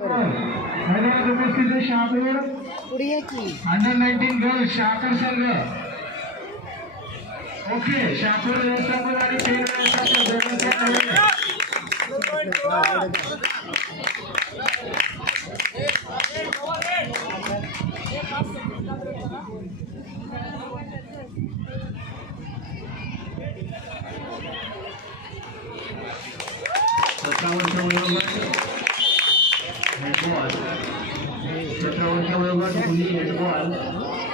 मैदानात उपस्थित आहे Shahapur under nineteen girls Shahapur संघ ओके शहापूर व्यवस्थापन आणि पेन व्यवस्थापन दोघांचे नव्हे. सतरा वर्ष वयोगट हँडबॉल सतरा वर्ष वयोगट मुली हँडबॉल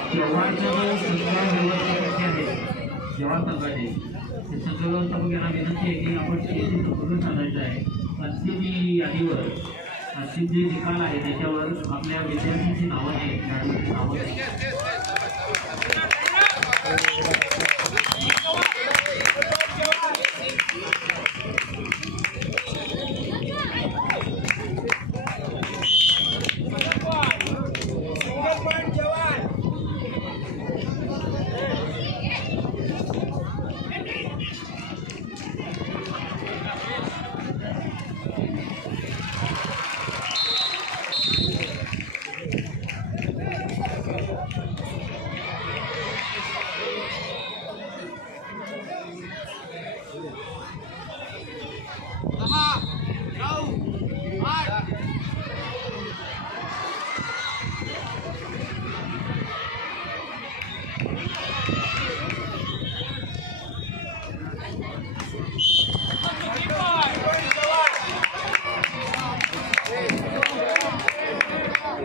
जवानचे जे संघ व्यवस्थापक आहेत जवान संघाचे ते संघ व्यवस्थापक यांना विनंती आहे की आपण याची संपूर्ण सांगायचं आहे अंतिम यादीवर अंतिम जे निकाल आहे त्याच्यावर आपल्या विद्यार्थ्यांची नावं आहेत खेळाडूंची नावं आहेत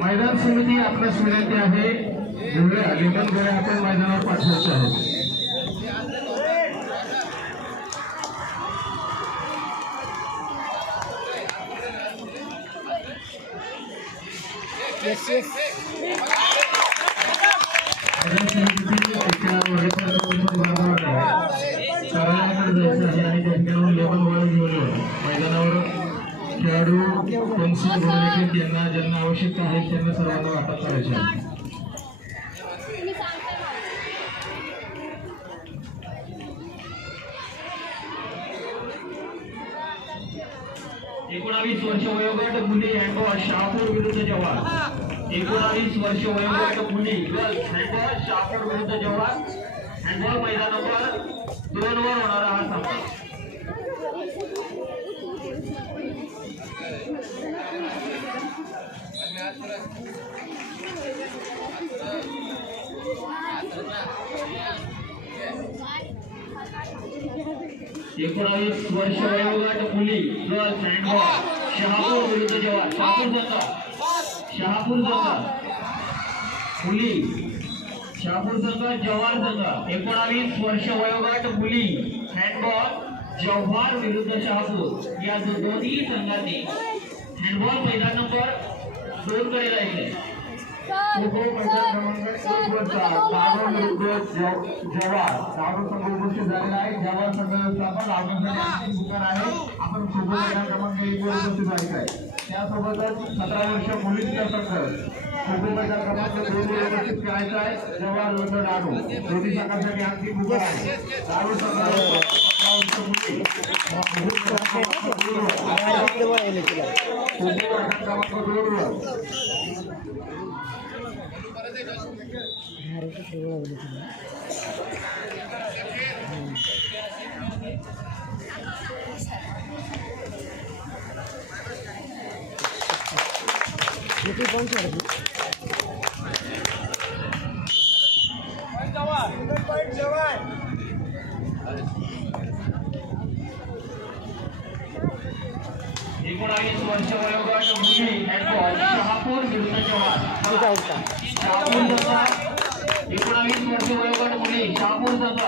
मैदान समिती आपल्यास विनंती आहे. गोळ्या लेखन गोळ्या आपण मैदानावर पाठवायचे आहोत येस येस मैदान समिती त्याच्या वडीलपणापासून भागावर आहे. कार्यालयाकडे जायचं आहे आणि त्यांच्याकडून लेबल गोळा घेऊन येऊ. मैदानावर खेळाडू पेन्सिल यांना ज्यांना आवश्यकता आहे त्यांना सर्वांना वाटप करायचे एकोणावीस वर्ष वयोगट मुली हँडबॉल शहापूर विरुद्ध जवान. एकोणावीस वर्ष वयोगट मुली. गर्ल्स शहापूर विरुद्ध जवान. हँडबॉल मैदानावर दोन वर होणारा हा सामना. एकोणावीस वर्ष वयोगट मुली गर्ल्स हँडबॉल शहापूर विरुद्ध जवान. शहापूर संघ शहापूर संघ मुली. शहापूर संघ जव्हार संघ एकोणावीस वर्ष वयोगट मुली हँडबॉल जव्हार विरुद्ध शहापूर. या दोन्ही संघांनी हँडबॉल मैदान नंबर दोन कडे जायचंय खो-खो मैदान क्रमांक एक वरचा दारू विरुद्ध जव- जवार दारू संघ व्यवस्थापन आहे आपण मैदान क्रमांक एक वर उपस्थित व्हायचं आहे त्यासोबतच सतरा वर्ष मुलींचा संघ मैदान क्रमांक दोन वर उपस्थित करायचा आहे जवार विरुद्ध दारू दोन्ही संघांसाठी अंतिम दुकान आहे दारू संघ क्रमांक दोन वर. जवळ येईल तुला खो-खो मैदान क्रमांक दोन वर अरे जवळ येईल तुला किती पण सोडली एकोणावीस वर्ष वयोगट मुली हँडबॉल शहापूर विरुद्ध जवान शहापूर संघ एकोणावीस वर्ष वयोगट मुली शहापूर संघ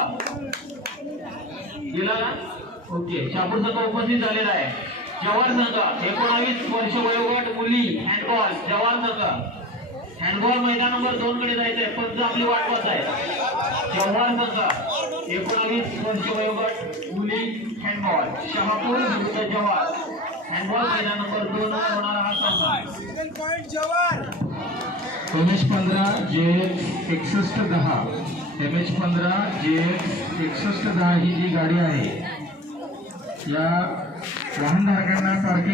गेला ना ओके शहापूर संघ उपस्थित झालेला आहे जवार संघ एकोणावीस वर्ष वयोगट मुली हँडबॉल जवार संघ हँडबॉल मैदान नंबर दोन कडे जायचंय पंच आपली वाट पाहत आहे जव्हार. संघ एकोणावीस वर्ष वयोगट मुली हँडबॉल शहापूर विरुद्ध जवान एम एच पंधरा जे एकसष्ट दहा. एम एच पंधरा जे एकसष्ट दहा ही जी गाडी आहे या वाहनधारकांना पार्किंग